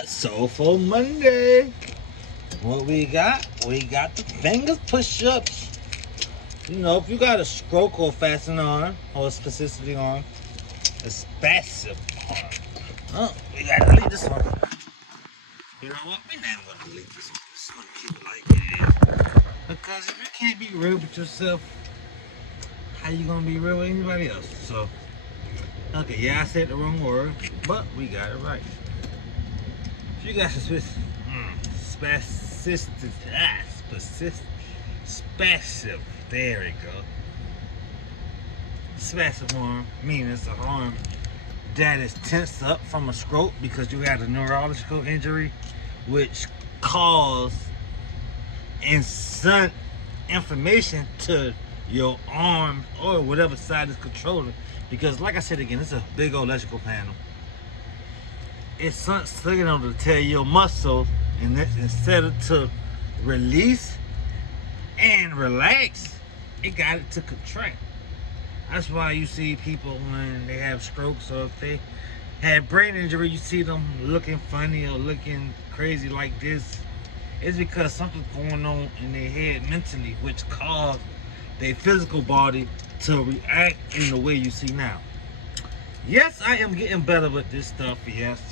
Soulful Monday. What we got? We got the finger push-ups. You know, if you got a stroke or fastened arm, or a spasticity arm, a spastic arm. Oh, we gotta delete this one. You know what? We're not gonna delete this one. We're just gonna keep it like it is. Because if you can't be real with yourself, how you gonna be real with anybody else? So, okay, yeah, I said the wrong word, but we got it right. If you got spastic, there we go. Spastic arm, meaning it's an arm that is tensed up from a stroke because you had a neurological injury, which caused instant information to your arm or whatever side is controlling. Because, like I said again, it's a big old electrical panel. It's signal to tell your muscles, and instead of to release and relax, it got it to contract. That's why you see people when they have strokes or if they have brain injury, you see them looking funny or looking crazy like this. It's because something's going on in their head mentally, which caused their physical body to react in the way you see now. Yes, I am getting better with this stuff. Yes.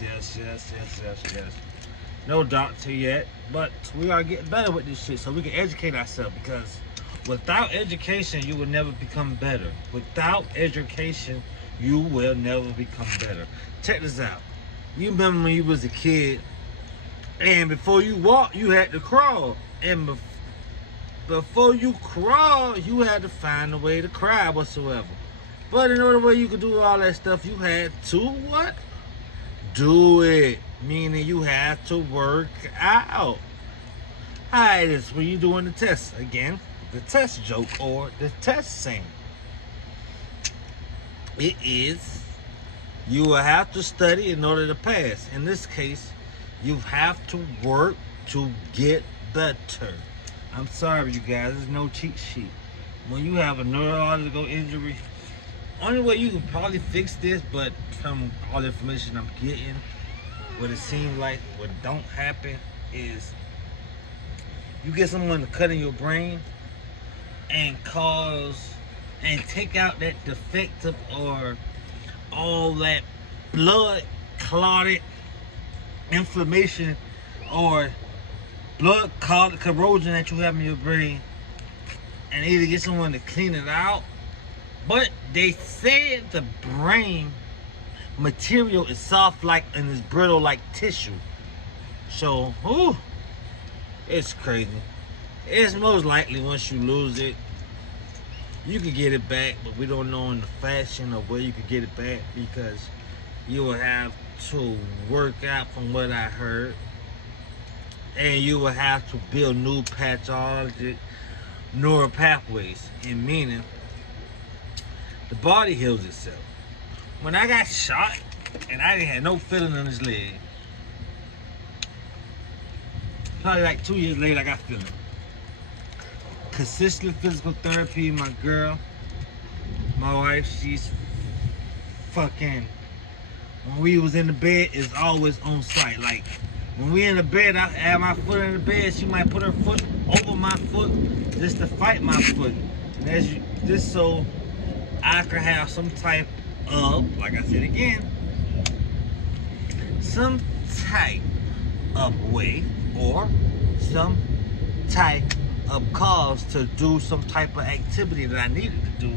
No doctor yet, but we are getting better with this shit so we can educate ourselves, because without education, you will never become better. Without education, you will never become better. Check this out. You remember when you was a kid, and before you walk, you had to crawl. And before you crawl, you had to find a way to cry whatsoever. But in order where you could do all that stuff, you had to what? Do it. Meaning you have to work out. Hi, this is when you're doing the test. Again, the test joke or the test saying. It is, you will have to study in order to pass. In this case, you have to work to get better. I'm sorry, you guys, there's no cheat sheet. When you have a neurological injury, only way you can probably fix this, but from all the information I'm getting, what it seems like, what don't happen is you get someone to cut in your brain and take out that defective or all that blood clotted inflammation or blood clotted corrosion that you have in your brain, and either get someone to clean it out. But they said the brain material is soft like and is brittle like tissue. So, it's crazy. It's most likely once you lose it, you can get it back, but we don't know in the fashion of where you can get it back, because you will have to work out from what I heard, and you will have to build new pathologic neural pathways, and meaning the body heals itself. When I got shot and I didn't have no feeling in this leg, probably like 2 years later I got feeling. Consistent physical therapy, my girl, my wife, she's fucking, when we was in the bed, is always on site. Like, when we in the bed, I have my foot in the bed, she might put her foot over my foot just to fight my foot. And just so I could have some type of, like I said again, some type of way or some type of cause to do some type of activity that I needed to do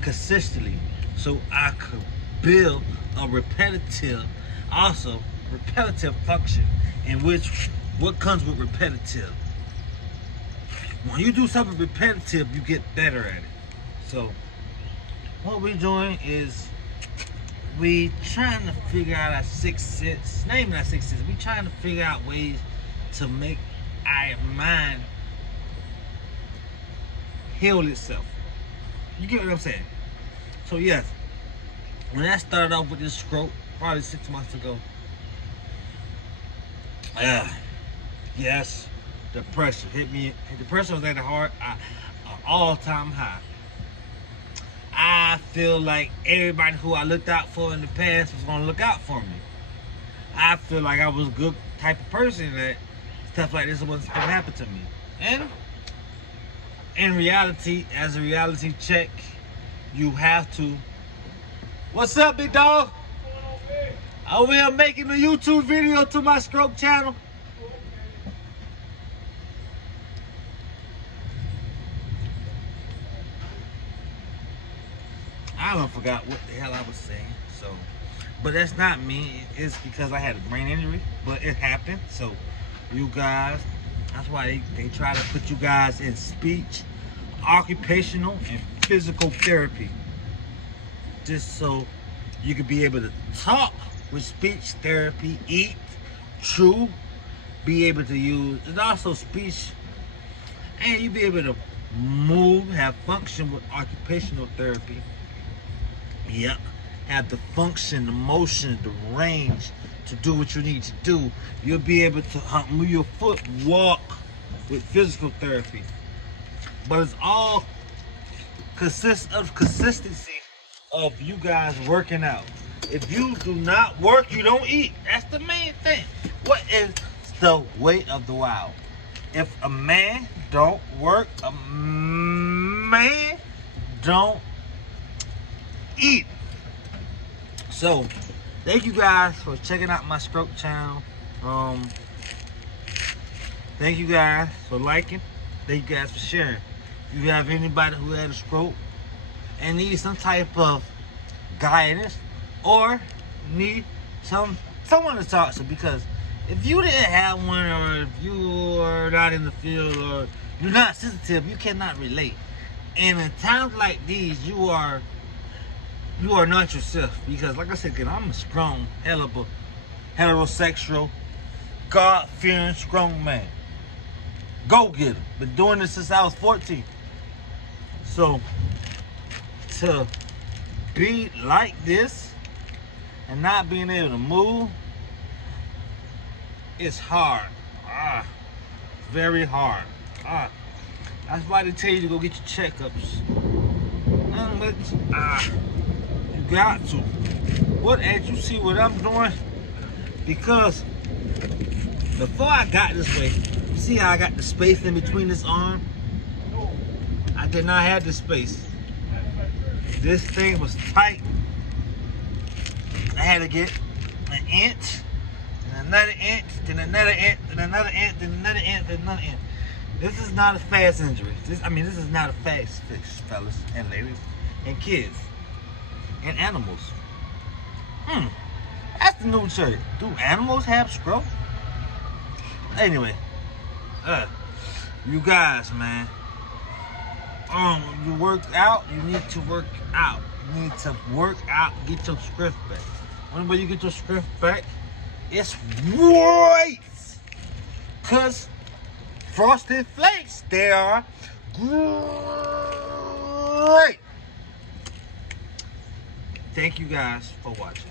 consistently, so I could build a repetitive function, in which what comes with repetitive. When you do something repetitive, you get better at it. So what we're doing is we trying to figure out our sixth sense. Not even our sixth sense. We trying to figure out ways to make our mind heal itself. You get what I'm saying? So yes, when I started off with this stroke, probably 6 months ago, yes, depression hit me. Depression was at an all-time high. I feel like everybody who I looked out for in the past was gonna look out for me. I feel like I was a good type of person that stuff like this wasn't supposed to happen to me. And in reality, as a reality check, you have to. What's up, big dog? Over here making a YouTube video to my stroke channel. I don't forgot what the hell I was saying. So, but that's not me. It's because I had a brain injury, but it happened. So, you guys, that's why they try to put you guys in speech, occupational, and physical therapy, just so you could be able to talk with speech therapy, eat, chew, be able to use, and also speech, and you be able to move, have function with occupational therapy. Yep, have the function, the motion, the range to do what you need to do. You'll be able to move your foot, walk with physical therapy. But it's all consists of consistency of you guys working out. If you do not work, you don't eat. That's the main thing. What is the way of the wild? If a man don't work, a man don't eat. So, thank you guys for checking out my stroke channel. Thank you guys for liking. Thank you guys for sharing. If you have anybody who had a stroke and needs some type of guidance or need someone to talk to, because if you didn't have one, or if you are not in the field, or you're not sensitive, you cannot relate. And in times like these, you are not yourself, because like I said, I'm a strong, heterosexual, God-fearing, strong man. Go-getter. Been doing this since I was 14. So, to be like this and not being able to move, it's hard. Very hard. That's why they tell you to go get your checkups. You got to. As you see what I'm doing? Because before I got this way, you see how I got the space in between this arm? I did not have this space. This thing was tight. I had to get an inch, and another inch, then another inch, then another inch, then another inch, then another inch. This is not a fast injury. This is not a fast fix, fellas and ladies, and kids, and animals. That's the new shirt. Do animals have stroke? Anyway, you guys, man. You work out, you need to work out. You need to work out, get your strength back. Whenever you get your strength back, it's right. Cause Frosted Flakes, they are great. Thank you guys for watching.